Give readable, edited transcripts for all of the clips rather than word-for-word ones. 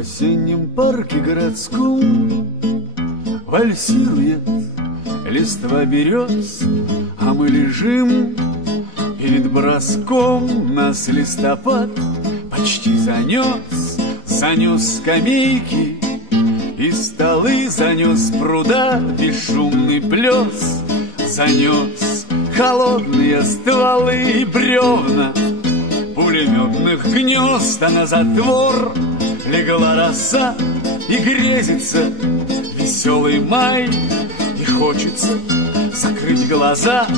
осеннем парке городском вальсирует листва берез, а мы лежим перед броском. Нас листопад почти занес, занес скамейки и столы, занес пруда бесшумный плес, занес холодные стволы и бревна пулеметных гнезд, а на затвор легла роса и грезится веселый май. И хочется закрыть глаза,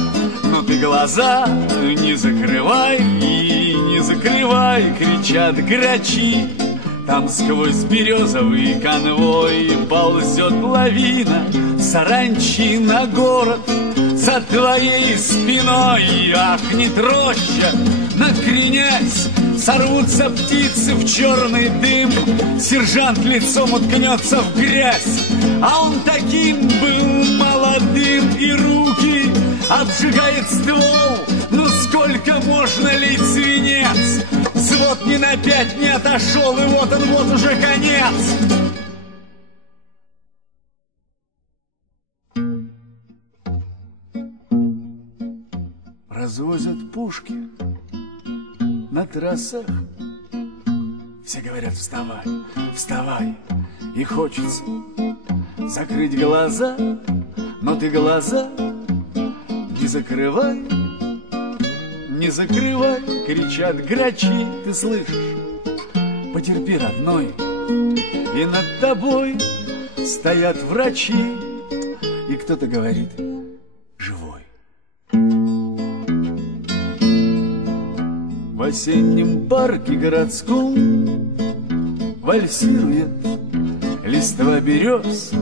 но ты глаза не закрывай, и не закрывай, кричат грачи. Там сквозь березовый конвой ползет лавина саранчи на город за твоей спиной. Ахнет роща, накренясь, сорвутся птицы в черный дым. Сержант лицом уткнется в грязь, а он таким был молодым. И руки обжигает ствол, ну сколько можно лить свинец? Взвод ни на 5 не отошел, и вот он, вот уже конец. Развозят пушки на трассах. Все говорят: вставай, вставай. И хочется закрыть глаза, но ты глаза не закрывай, не закрывай, кричат грачи. Ты слышишь? Потерпи, родной, и над тобой стоят врачи. И кто-то говорит: живой. В осеннем парке городском вальсирует листва берез,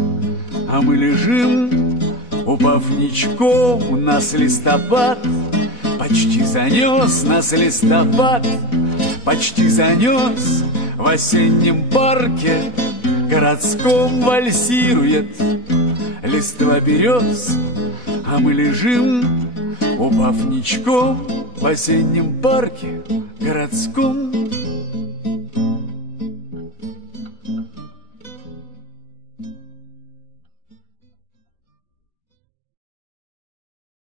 а мы лежим, упав ничком. Нас листопад почти занес, нас листопад почти занес. В осеннем парке городском вальсирует листва берез, а мы лежим, упав ничком. В осеннем парке городском